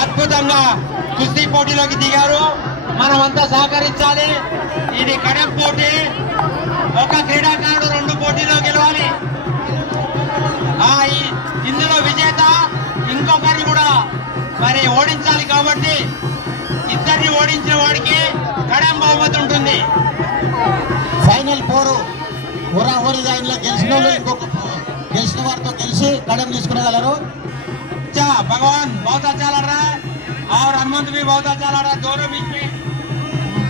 అద్భుతంగా కుస్తీ పోటీలోకి దిగారు. మనమంతా సహకరించాలి. ఇది కడెం పోటీ. ఒక క్రీడాకారుడు 2 పోటీలో గెలవాలి. ఇందులో విజేత ఇంకొకరిని కూడా మరి ఓడించాలి. కాబట్టి ఇద్దరిని ఓడించిన వాడికి కడెం బహుమతి ఉంటుంది. ఫైనల్ 4 హోరాహోరీగా ఇంట్లో గెలిచిన వాళ్ళు ఇంకొక గెలిచిన వారితో కలిసి కడెం తీసుకునగలరు. अच्छा भगवान बहुत अच्छा लग रहा है और हनुमंत भी बहुत अच्छा लग रहा है. दोनों बीच में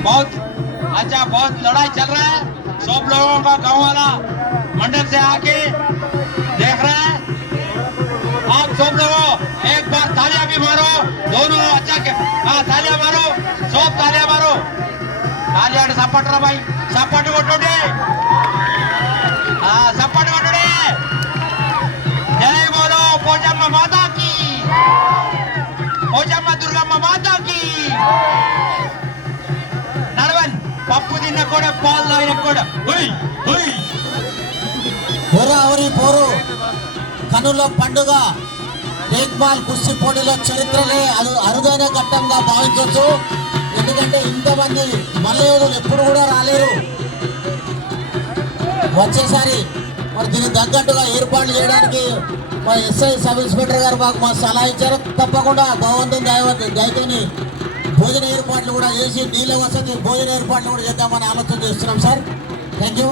बहुत अच्छा बहुत लड़ाई चल रहा है. सब लोगों का गांव वाला मंडल से आके देख रहा है. आप सब लोगों एक बार तालियां भी मारो. दोनों अच्छा तालियां मारो. सब तालियां मारो. तालियां सपाट रहा भाई. सपाट कोटोडे सपाट कोटोडे. जय बोलो पोचम्मा माता की. पोचम्मा दुर्गम्मा माता की. నడవన్ పప్పు తిన్న కూడా పాలు తాగిన కూడా హోరాహోరీ పోరు కనుల పండుగ టేక్బాల్ కుస్తీ పోటీలో చరిత్రనే అరుదైన ఘట్టంగా భావించవచ్చు. ఎందుకంటే ఇంతమంది మల్లయోధులు ఎప్పుడు కూడా రాలేరు. వచ్చేసారి మరి దీనికి తగ్గట్టుగా ఏర్పాట్లు చేయడానికి మా ఎస్ఐ సబ్ ఇన్స్పెక్టర్ గారు మాకు సలహా ఇచ్చారు. తప్పకుండా భగవంతుని దయతోని భోజన ఏర్పాట్లు కూడా చేసి నీళ్ళ వసతి భోజన ఏర్పాట్లు కూడా చేద్దామని ఆలోచన చేస్తున్నాం సార్. Thank you.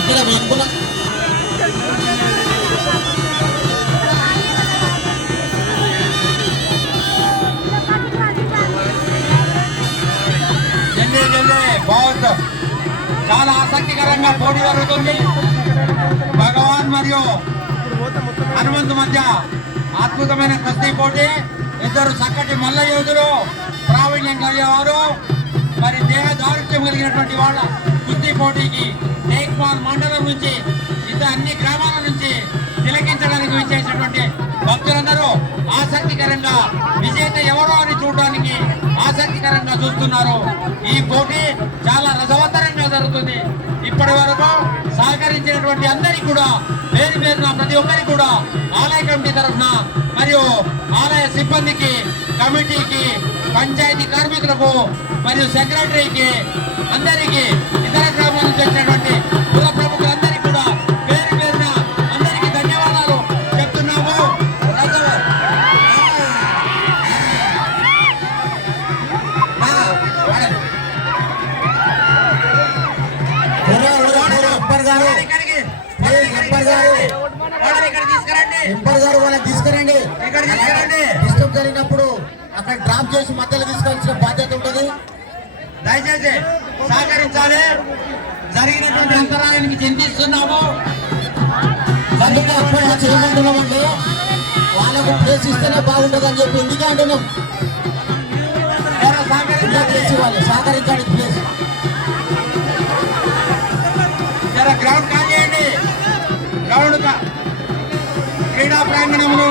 ఇక్కడ వెనుకున్న చాలా ఆసక్తికరంగా పోటీ జరుగుతుంది. భగవాన్ మరియు హనుమంతు మధ్య అద్భుతమైన కుస్తీ పోటీ. ఇద్దరు చక్కటి మల్ల యోధులు, ప్రావీణ్యం కలిగేవారు, మరి దేహ దారుణ్యం కలిగినటువంటి వాళ్ళ కుస్తీ పోటీకి టేక్బాల్ మండలం నుంచి అన్ని గ్రామాల నుంచి తిలకించడానికి విచ్చేసినటువంటి భక్తులందరూ ఆసక్తికరంగా విజేత ఎవరో అని చూడడానికి ఆసక్తికరంగా చూస్తున్నారు. ఈ పోటీ చాలా రసవత్తరంగా జరుగుతుంది. ఇప్పటి వరకు సహకరించినటువంటి అందరికీ కూడా పేరు పేరున ప్రతి ఒక్కరికి కూడా ఆలయ కమిటీ తరఫున మరియు ఆలయ సిబ్బందికి, కమిటీకి, పంచాయతీ కార్మికులకు మరియు సెక్రటరీకి, అందరికీ ఇతర గ్రామాల నుంచి వచ్చినటువంటి కుల ప్రముఖులందరికీ కూడా పేరు పేరున అందరికీ ధన్యవాదాలు చెప్తున్నాము. తీసుకురండి. డిస్టర్బ్ జరిగినప్పుడు అక్కడ డ్రాప్ చేసి మధ్యలో తీసుకొచ్చిన బాధ్యత ఉంటుంది. దయచేసి సహకరించాలి. జరిగినటువంటి అంతరాయానికి చింతిస్తున్నాము. అందుకే అప్పుడు చేయమంటున్నామండి. వాళ్ళకు ప్లేస్ ఇస్తేనే బాగుంటుంది అని చెప్పి ఎందుకే అంటున్నాం. సహకరించాలి ప్లేస్. గ్రౌండ్ ఖాళీ చేయండి. గ్రౌండ్ క్రీడా ప్రాంగణంలో